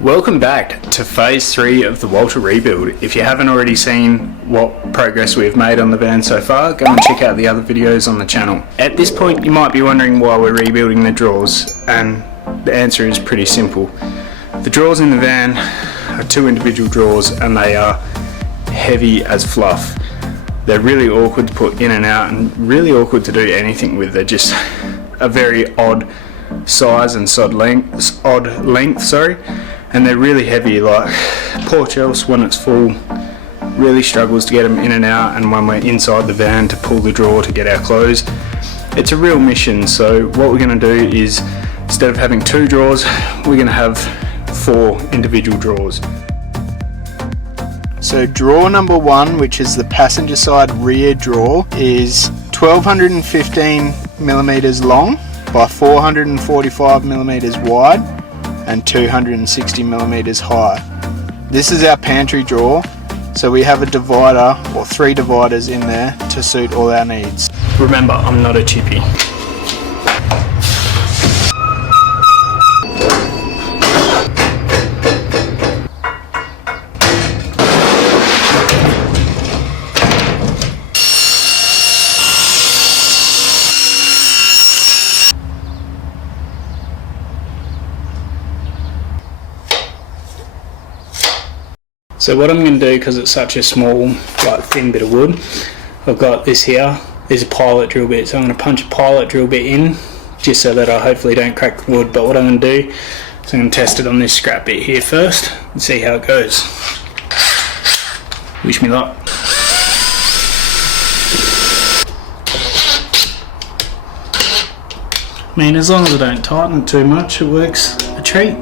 Welcome back to phase 3 of the Walter rebuild. If you haven't already seen what progress we've made on the van so far, go and check out the other videos on the channel. At this point you might be wondering why we're rebuilding the drawers, and the answer is pretty simple. The drawers in the van are 2 individual drawers and they are heavy as fluff. They're really awkward to put in and out and really awkward to do anything with. They're just a very odd size and odd length, and they're really heavy. Like poor Chelsea, when it's full, really struggles to get them in and out, and when we're inside the van to pull the drawer to get our clothes, it's a real mission. So what we're going to do is, instead of having 2 drawers, we're going to have 4 individual drawers. So drawer number 1, which is the passenger side rear drawer, is 1215 millimeters long by 445 millimeters wide and 260 millimeters high. This is our pantry drawer, so we have a divider or 3 dividers in there to suit all our needs. Remember, I'm not a chippy. So what I'm going to do, because it's such a small, thin bit of wood, I've got this here. There's a pilot drill bit, so I'm going to punch a pilot drill bit in, just so that I hopefully don't crack the wood. But what I'm going to do is I'm going to test it on this scrap bit here first and see how it goes. Wish me luck. I mean, as long as I don't tighten it too much, it works a treat.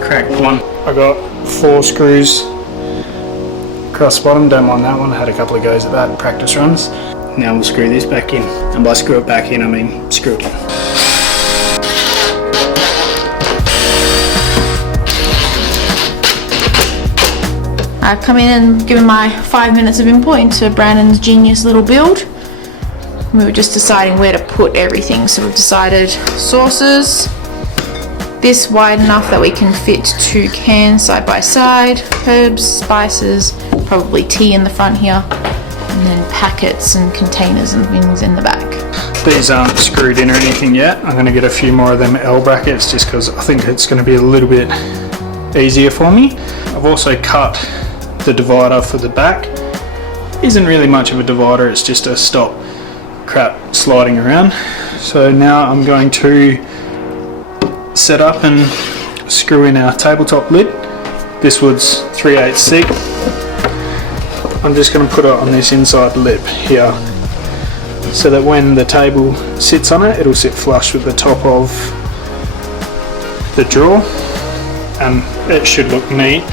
Cracked one. I got 4 screws across the bottom. Don't mind that one. I had a couple of goes at that, practice runs. Now we'll screw this back in, and by screw it back in I mean screw it in. I've come in and given my 5 minutes of input into Brandon's genius little build. We were just deciding where to put everything, so we've decided sauces, this wide enough that we can fit 2 cans side by side, herbs, spices, probably tea in the front here, and then packets and containers and things in the back. These aren't screwed in or anything yet. I'm going to get a few more of them L brackets just because I think it's going to be a little bit easier for me. I've also cut the divider for the back. Isn't really much of a divider, it's just to stop crap sliding around. So now I'm going to set up and screw in our tabletop lid. This wood's 3/8 thick. I'm just going to put it on this inside lip here, so that when the table sits on it, it'll sit flush with the top of the drawer, and it should look neat,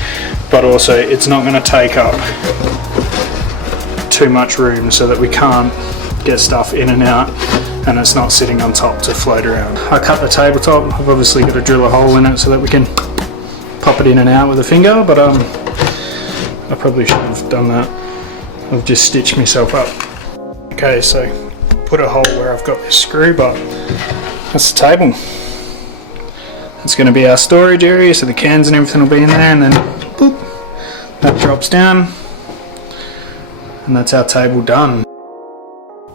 but also it's not going to take up too much room so that we can't get stuff in and out, and it's not sitting on top to float around. I cut the tabletop. I've obviously got to drill a hole in it so that we can pop it in and out with a finger, but I probably should have done that. I've just stitched myself up. Okay, so put a hole where I've got this screw, but that's the table. It's going to be our storage area, so the cans and everything will be in there, and then boop, that drops down, and that's our table done.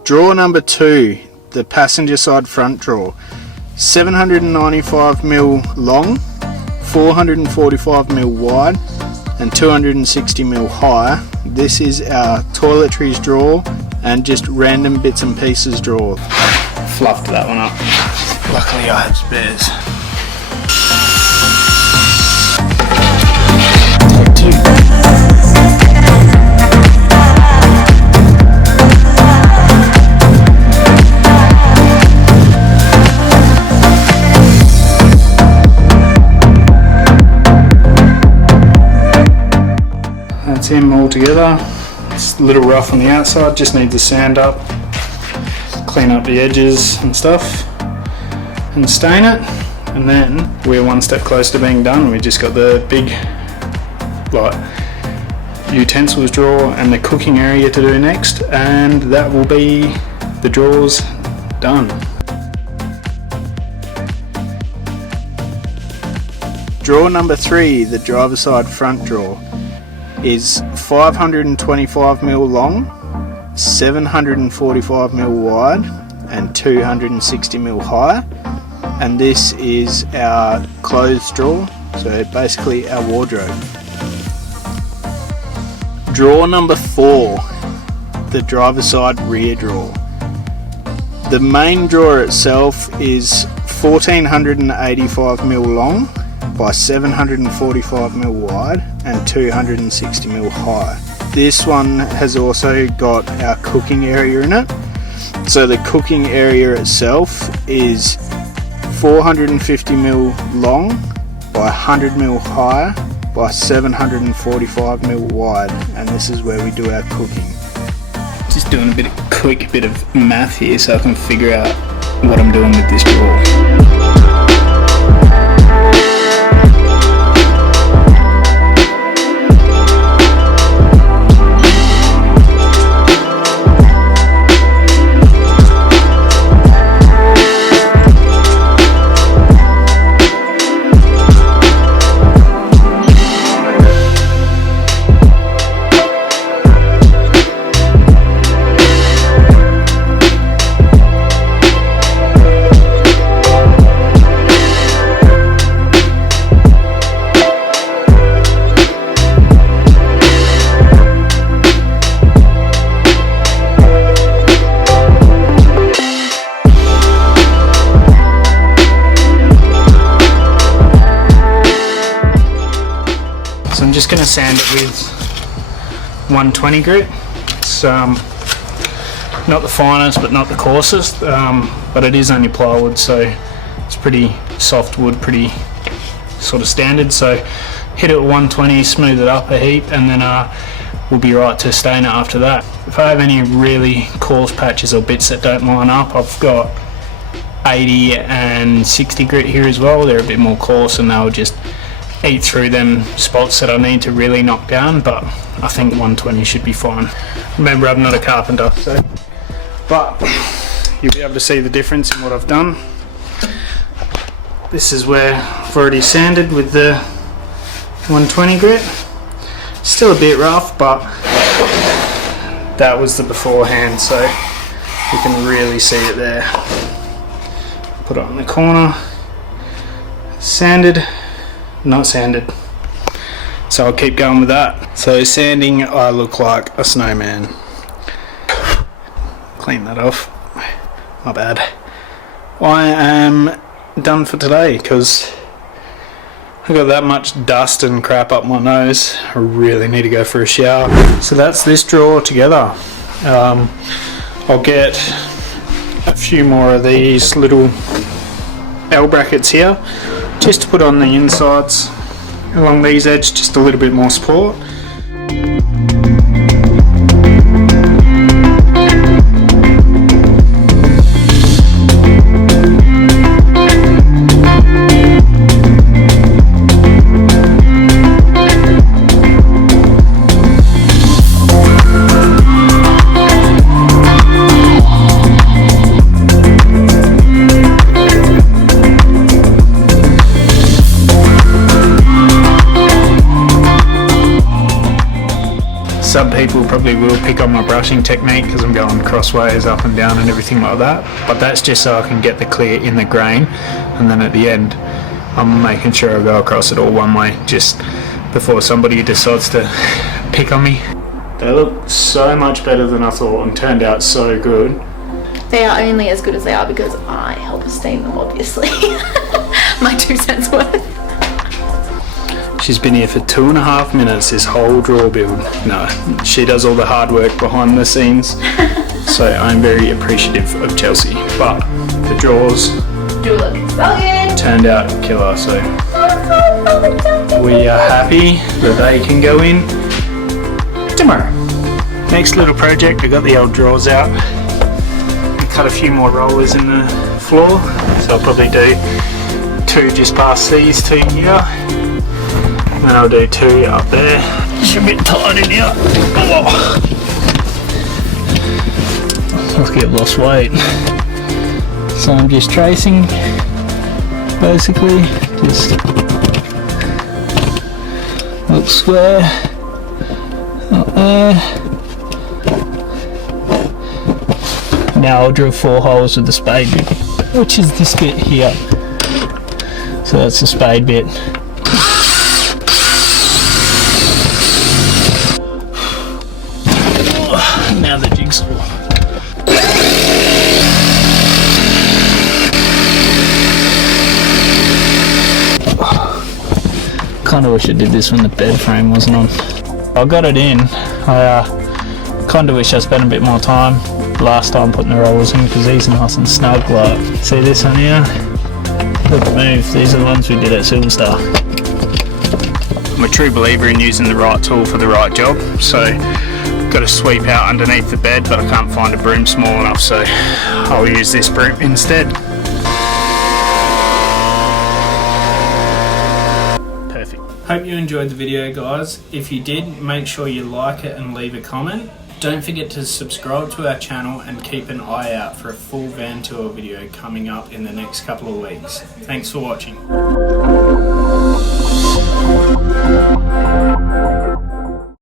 Drawer number 2, the passenger side front drawer, 795mm long, 445mm wide and 260mm high. This is our toiletries drawer and just random bits and pieces drawer. Fluffed that one up. Luckily I had spares. Take 2. That's him all together. It's a little rough on the outside, just needs a sand up, clean up the edges and stuff, and stain it, and then we're one step closer to being done. We just got the big utensils drawer and the cooking area to do next, and that will be the drawers done. Drawer number 3, the driver's side front drawer, is 525mm long, 745mm wide and 260mm high, and this is our clothes drawer, so basically our wardrobe. Drawer number 4, the driver's side rear drawer. The main drawer itself is 1485mm long by 745mm wide and 260mm high. This one has also got our cooking area in it. So the cooking area itself is 450mm long by 100mm high by 745mm wide, and this is where we do our cooking. Just doing a quick bit of math here so I can figure out what I'm doing with this drawer. I'm just going to sand it with 120 grit. It's not the finest but not the coarsest, but it is only plywood, so it's pretty soft wood, pretty sort of standard. So hit it at 120, smooth it up a heap, and then we'll be right to stain it after that. If I have any really coarse patches or bits that don't line up, I've got 80 and 60 grit here as well. They're a bit more coarse and they'll just eat through them spots that I need to really knock down, but I think 120 should be fine. Remember, I'm not a carpenter, but you'll be able to see the difference in what I've done. This is where I've already sanded with the 120 grit. Still a bit rough, but that was the beforehand, so you can really see it there. Put it on the corner, sanded, not sanded, so I'll keep going with that. So sanding, I look like a snowman. Clean that off, my bad. I am done for today because I got that much dust and crap up my nose. I really need to go for a shower. So that's this drawer together. I'll get a few more of these little L brackets here just to put on the insides along these edges, just a little bit more support. Some people probably will pick on my brushing technique because I'm going crossways up and down and everything like that, but that's just so I can get the clear in the grain, and then at the end I'm making sure I go across it all one way just before somebody decides to pick on me. They look so much better than I thought and turned out so good. They are only as good as they are because I help steam them, obviously. My 2 cents worth. She's been here for 2.5 minutes this whole drawer build. No, she does all the hard work behind the scenes. So I'm very appreciative of Chelsea. But the drawers turned out killer, so we are happy that they can go in tomorrow. Next little project, I got the old drawers out. I cut a few more rollers in the floor, so I'll probably do 2 just past these 2 here. And then I'll do 2 up there. It's a bit tight in here. Oh. Like I've lost weight. So I'm just tracing, basically, just look square, up there. Now I'll drill 4 holes with the spade bit, which is this bit here. So that's the spade bit. Now the jigsaw. Kinda wish I did this when the bed frame wasn't on. I got it in. I kinda wish I spent a bit more time last time putting the rollers in, because these are nice and snug. Like, see this one here? Look at the move. These are the ones we did at Silverstar. I'm a true believer in using the right tool for the right job, so got to sweep out underneath the bed, but I can't find a broom small enough, so I'll use this broom instead. Perfect. Hope you enjoyed the video, guys. If you did, make sure you like it and leave a comment. Don't forget to subscribe to our channel and keep an eye out for a full van tour video coming up in the next couple of weeks. Thanks for watching.